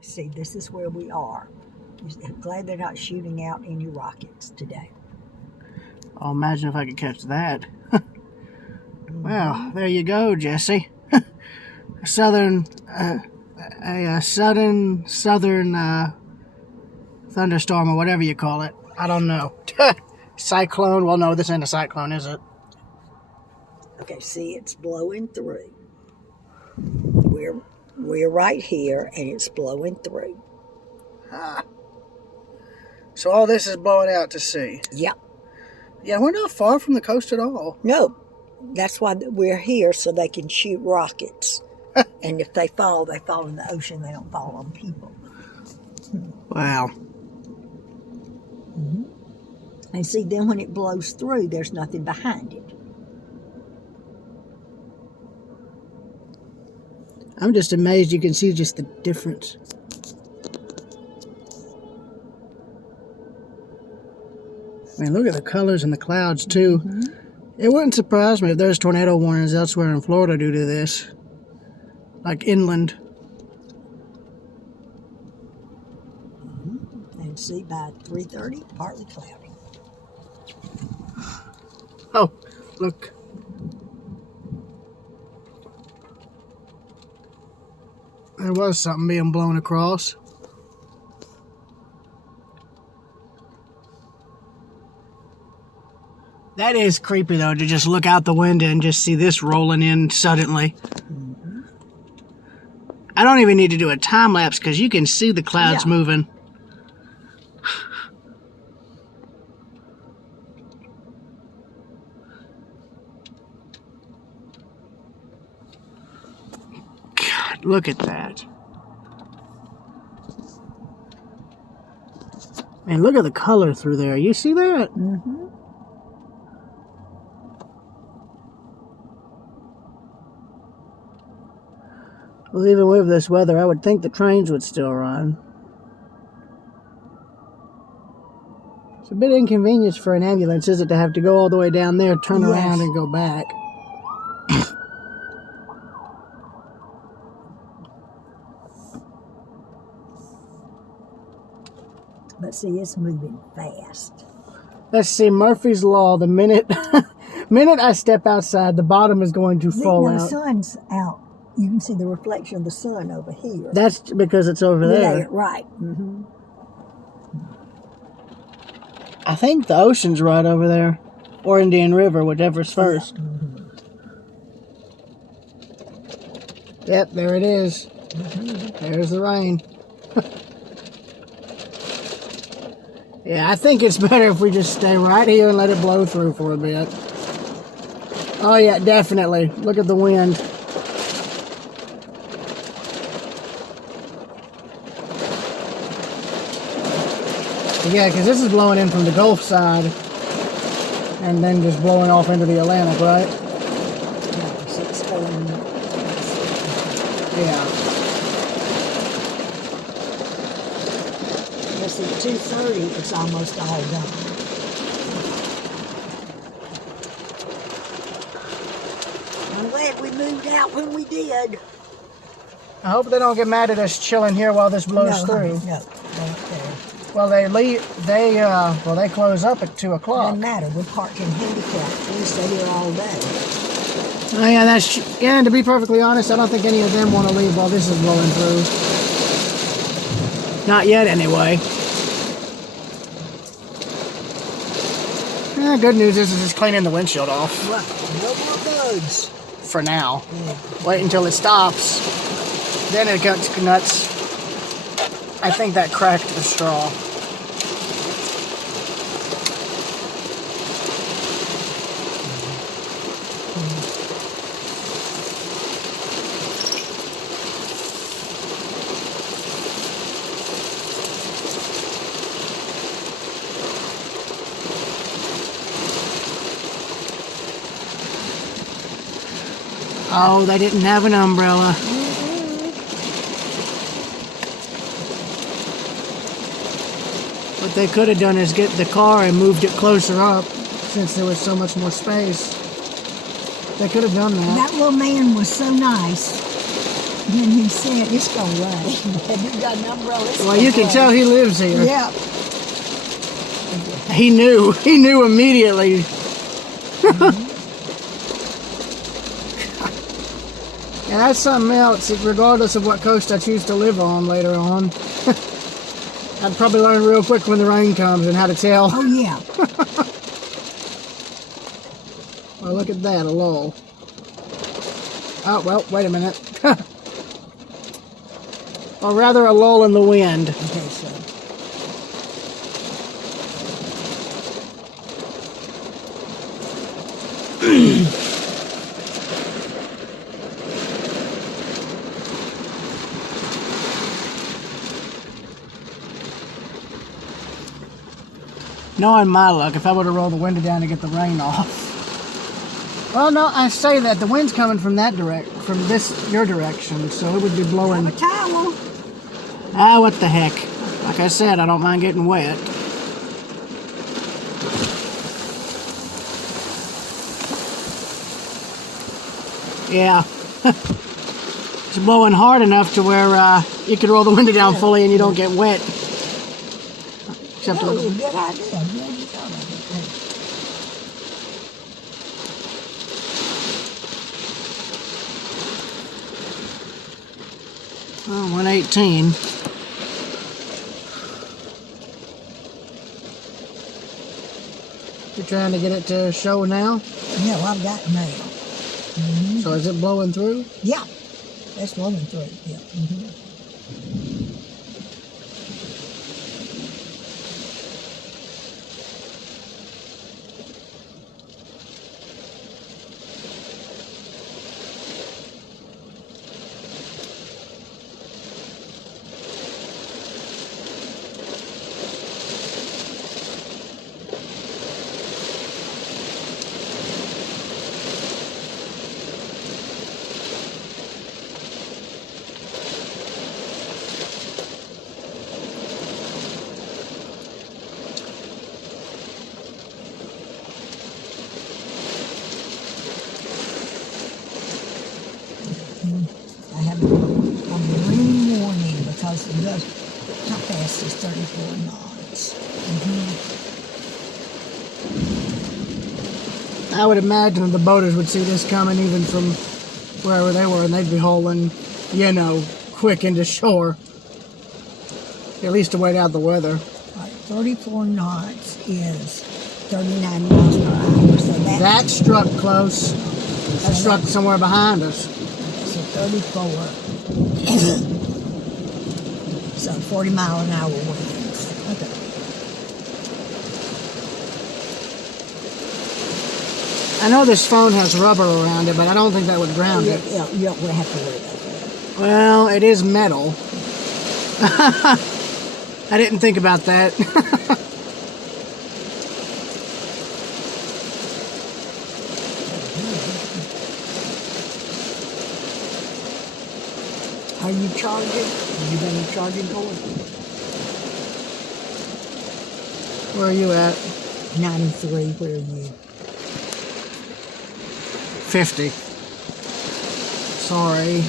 See, this is where we are. I'm glad they're not shooting out any rockets today. Oh, imagine if I could catch that. Well, there you go, Jesse. Southern thunderstorm or whatever you call it. I don't know. Cyclone. Well, no, this ain't a cyclone, is it? Okay, see, it's blowing through. We're right here, and it's blowing through. So all this is blowing out to sea. Yep. Yeah, we're not far from the coast at all. No, that's why we're here, so they can shoot rockets. And if they fall in the ocean. They don't fall on people. Wow. And see, then when it blows through, there's nothing behind it. I'm just amazed you can see just the difference. I mean, look at the colors in the clouds, too. It wouldn't surprise me if there's tornado warnings elsewhere in Florida due to this. Like inland. And see, by 3:30, partly cloudy. Oh, look. There was something being blown across. That is creepy, though, to just look out the window and just see this rolling in suddenly. I don't even need to do a time lapse because you can see the clouds moving. God, look at that. Man, look at the color through there. You see that? Well, even with this weather, I would think the trains would still run. It's a bit inconvenient for an ambulance, is it, to have to go all the way down there, turn around, and go back? But see, it's moving fast. Let's see, Murphy's Law, the minute I step outside, the bottom is going to fall out. The sun's out. You can see the reflection of the sun over here. That's because it's over there. Yeah, right. I think the ocean's right over there. Or Indian River, whichever's first. Yep, there it is. There's the rain. Yeah, I think it's better if we just stay right here and let it blow through for a bit. Oh yeah, definitely. Look at the wind. Yeah, because this is blowing in from the Gulf side and then just blowing off into the Atlantic, right? Yes, it's going. Yeah. Let's see, 2:30, it's almost all done. I'm glad we moved out when we did. I hope they don't get mad at us chilling here while this blows through. No, they're Well, they close up at 2 o'clock. Doesn't matter. We're parked in here to park. We stay here all day. Oh, yeah, that's true. Yeah, and to be perfectly honest, I don't think any of them want to leave while this is blowing through. Not yet, anyway. Yeah, good news is it's just cleaning the windshield off. Right. No more goods. For now. Wait until it stops. Then it gets nuts. I think that cracked the straw. Oh, they didn't have an umbrella. What they could have done is get the car and moved it closer up, since there was so much more space. They could have done that. That little man was so nice. when he said it's going to rain, have you got an umbrella? Well, you can tell he lives here. Yeah. He knew. He knew immediately. And that's something else, regardless of what coast I choose to live on later on. I'd probably learn real quick when the rain comes and how to tell. Oh, yeah. Well, look at that, a lull. Oh, well, wait a minute. Or rather, a lull in the wind. Okay, so. Knowing my luck, if I would have rolled the window down to get the rain off. Well, no, I say that the wind's coming from that your direction, so it would be blowing. Have a towel. Ah, what the heck? Like I said, I don't mind getting wet. Yeah. It's blowing hard enough to where you can roll the window down fully and you don't get wet. Except That was a good idea. I'm glad you thought of it. Oh, 118. You're trying to get it to show now? Yeah, well, I've got now. So is it blowing through? Yeah, that's blowing through. Yeah. I have a marine warning because it does, how fast is 34 knots? I would imagine the boaters would see this coming even from wherever they were, and they'd be hauling, you know, quick into shore. At least to wait out the weather. Right, 34 knots is 39 miles per hour. So that struck close. That struck somewhere behind us. So 34. So 40 mile an hour winds. Okay. I know this phone has rubber around it, but I don't think that would ground it. Yeah, you don't really have to worry about that. Well, it is metal. I didn't think about that. Are you charging? Are you going to charging cord? Where are you at? 93, where are you? 50. Sorry.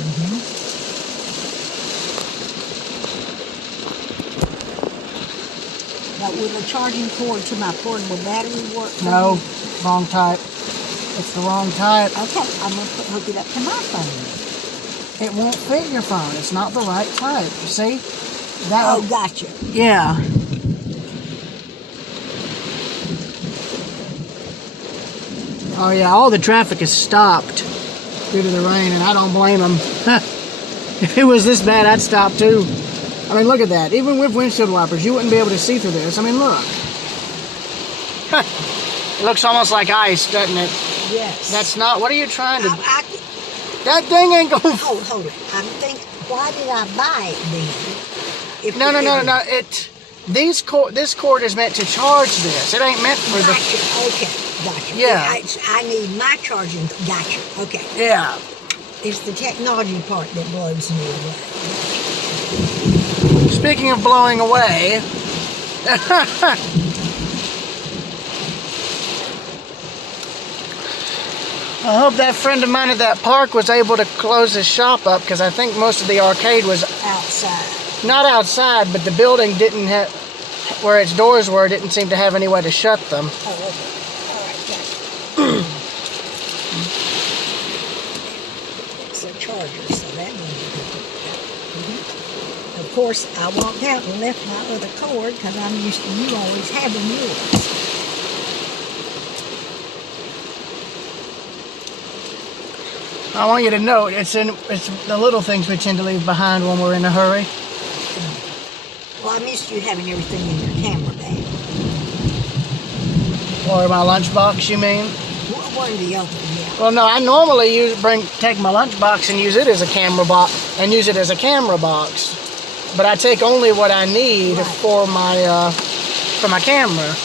Now, will the charging cord to my portable battery work? No, wrong type. It's the wrong type. Okay, I'm going to hook it up to my phone. It won't fit your phone. It's not the right type. You see? That, Oh, gotcha. yeah. Oh, yeah. All the traffic is stopped due to the rain, and I don't blame them. If it was this bad, I'd stop too. I mean, look at that. Even with windshield wipers, you wouldn't be able to see through this. I mean, look. It looks almost like ice, doesn't it? Yes. That's not... What are you trying to... I That thing ain't going... hold it. I'm thinking, why did I buy it then? No. This cord is meant to charge this. It ain't meant for Gotcha. Okay. Gotcha. Yeah. I need my charging. Gotcha. Okay. Yeah. It's the technology part that blows me away. Speaking of blowing away... I hope that friend of mine at that park was able to close his shop up, because I think most of the arcade was outside. Not outside, but the building didn't have, where its doors were, didn't seem to have any way to shut them. Oh, okay. All right, yeah. It's a charger, so that means you can put that. Of course, I walked out and left my other cord because I'm used to you always having yours. I want you to note, it's the little things we tend to leave behind when we're in a hurry. Well, I'm used to you having everything in your camera bag. Or my lunchbox, you mean? One or the other, yeah. Well, no, I normally take my lunchbox and use it as a camera box, But I take only what I need for my camera.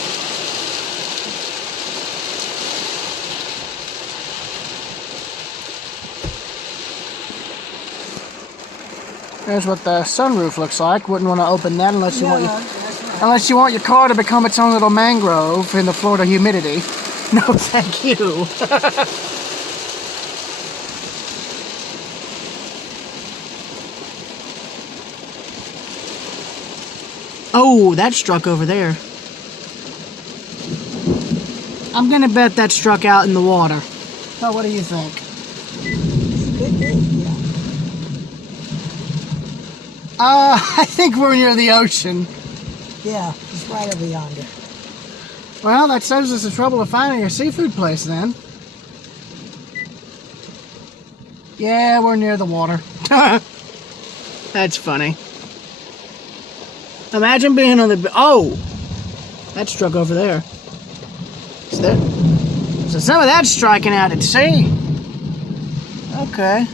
There's what the sunroof looks like. Wouldn't want to open that unless you want your car to become its own little mangrove in the Florida humidity. No, thank you. Oh, that struck over there. I'm gonna bet that struck out in the water. So what do you think? Could be, yeah. I think we're near the ocean. Yeah, it's right over yonder. Well, that saves us the trouble of finding a seafood place then. Yeah, we're near the water. That's funny. Imagine being on the... Oh! That struck over there. So some of that's striking out at sea. Okay.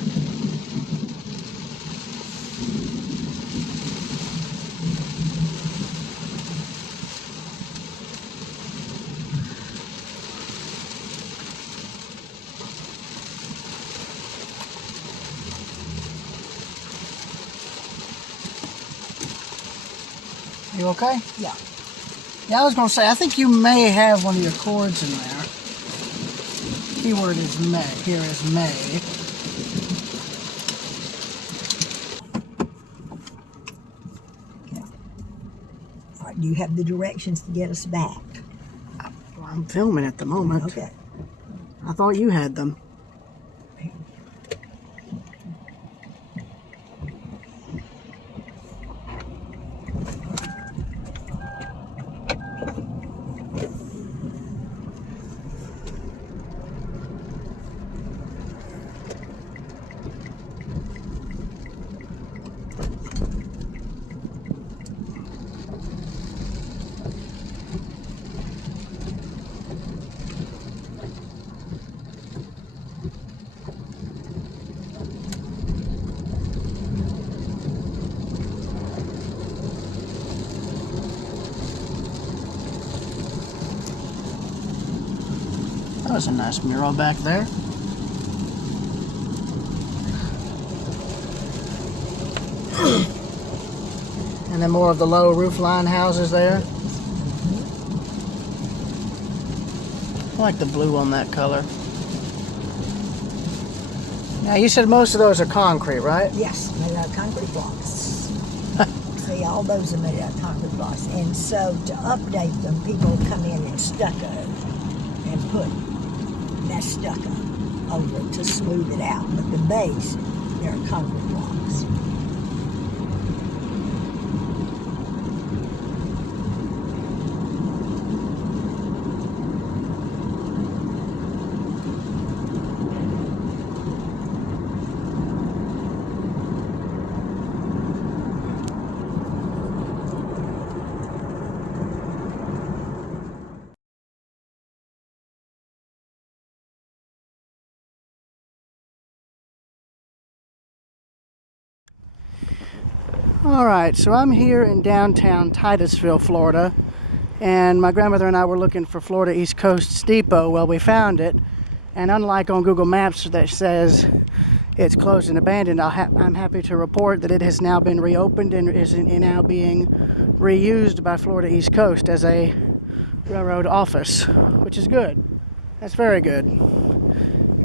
You okay? Yeah. Yeah, I was going to say, I think you may have one of your cords in there. Keyword is may. Here is may. Okay. All right, do you have the directions to get us back? Well, I'm filming at the moment. Okay. I thought you had them. That was a nice mural back there. And then more of the low roofline houses there. I like the blue on that color. Now you said most of those are concrete, right? Yes, made out of concrete blocks. See, all those are made out of concrete blocks. And so to update them, people come in and stucco and put that stucco over it to smooth it out. But the base, they're concrete blocks. Alright, so I'm here in downtown Titusville, Florida, and my grandmother and I were looking for Florida East Coast Depot. Well, we found it, and unlike on Google Maps that says it's closed and abandoned, I'm happy to report that it has now been reopened and is now being reused by Florida East Coast as a railroad office, which is good. That's very good.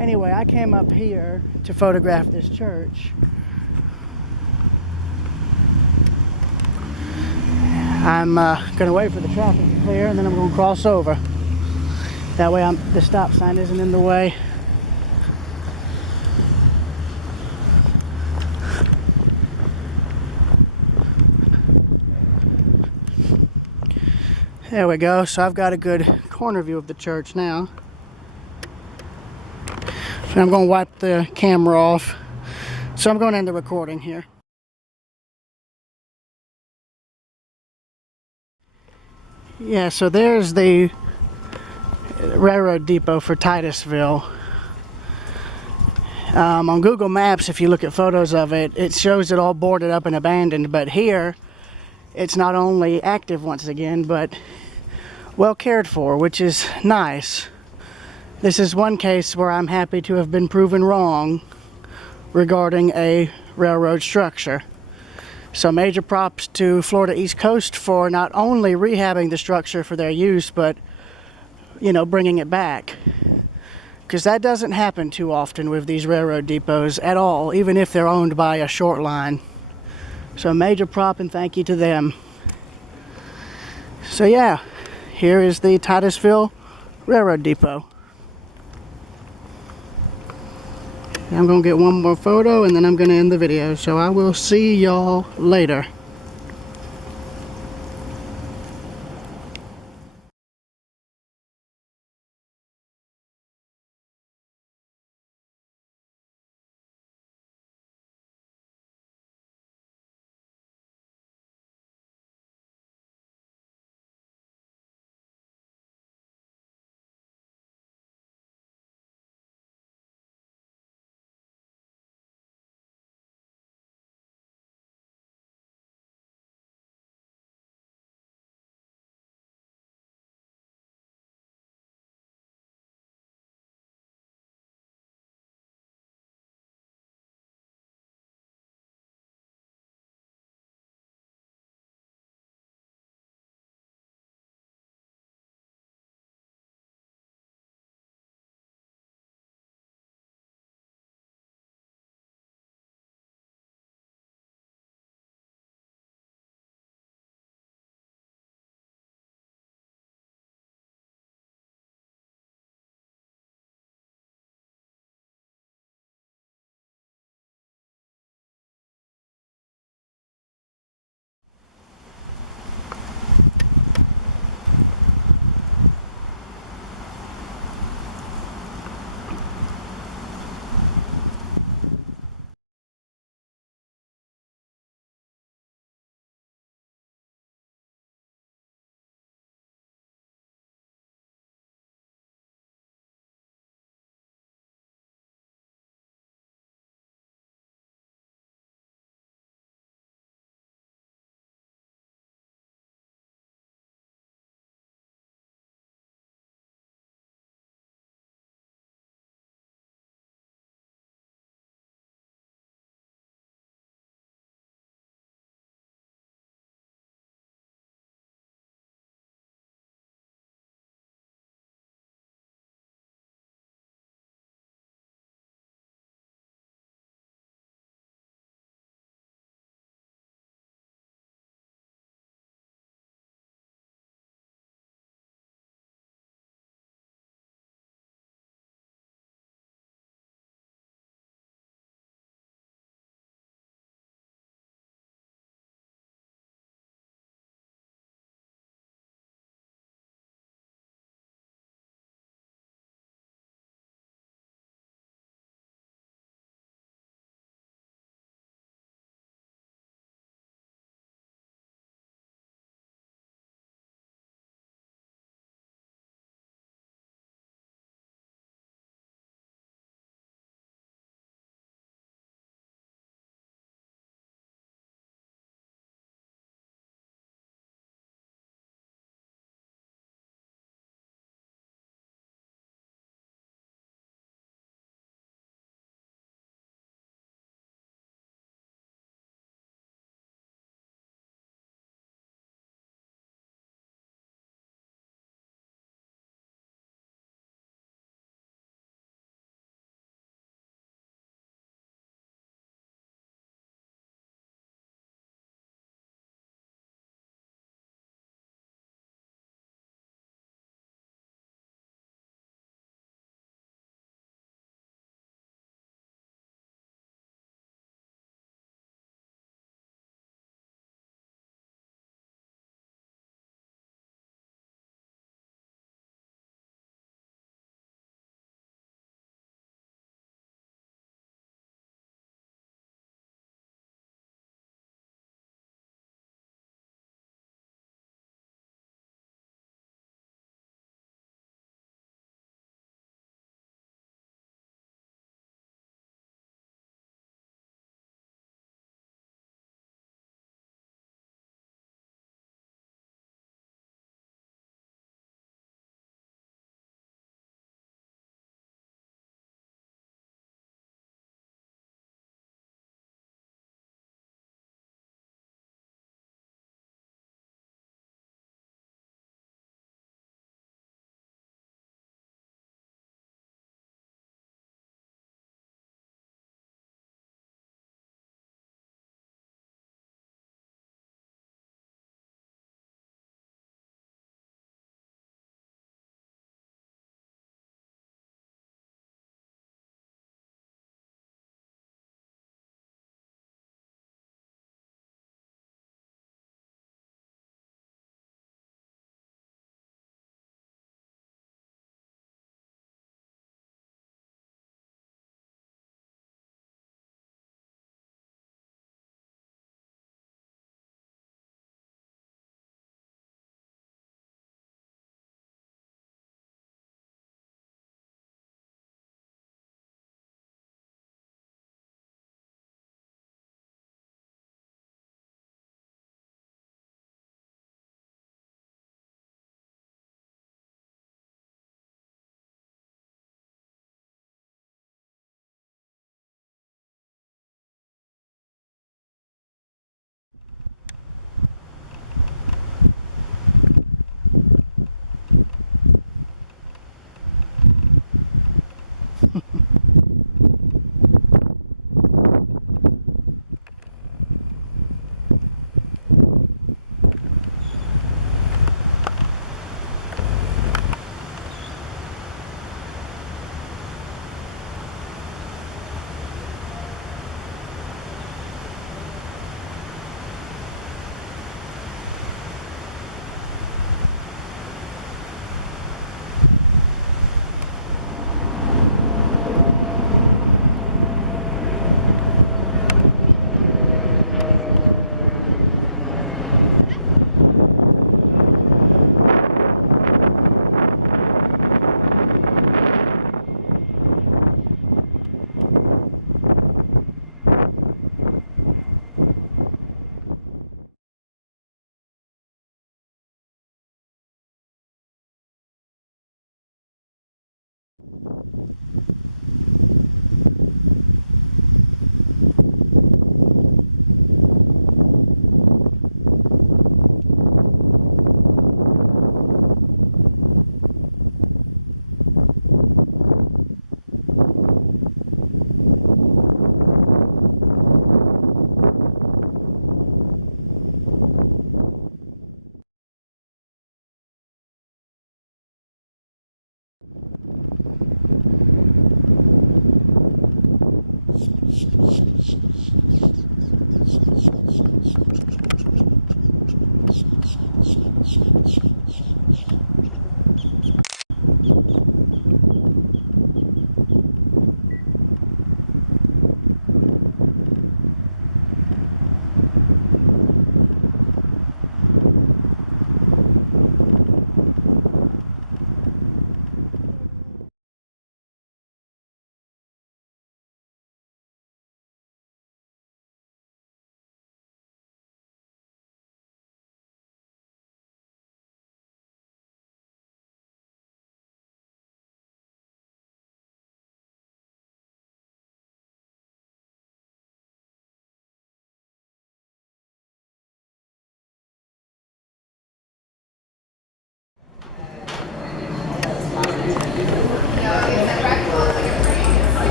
Anyway, I came up here to photograph this church. I'm gonna wait for the traffic to clear, and then I'm gonna cross over. That way the stop sign isn't in the way. There we go. So I've got a good corner view of the church now. And I'm going to wipe the camera off. So I'm going to end the recording here. Yeah, so there's the railroad depot for Titusville. On Google Maps, if you look at photos of it, it shows it all boarded up and abandoned. But here, it's not only active once again, but well cared for, which is nice. This is one case where I'm happy to have been proven wrong regarding a railroad structure. So major props to Florida East Coast for not only rehabbing the structure for their use, but, you know, bringing it back. Because that doesn't happen too often with these railroad depots at all, even if they're owned by a short line. So major prop and thank you to them. So yeah, here is the Titusville Railroad Depot. I'm going to get one more photo and then I'm going to end the video. So I will see y'all later.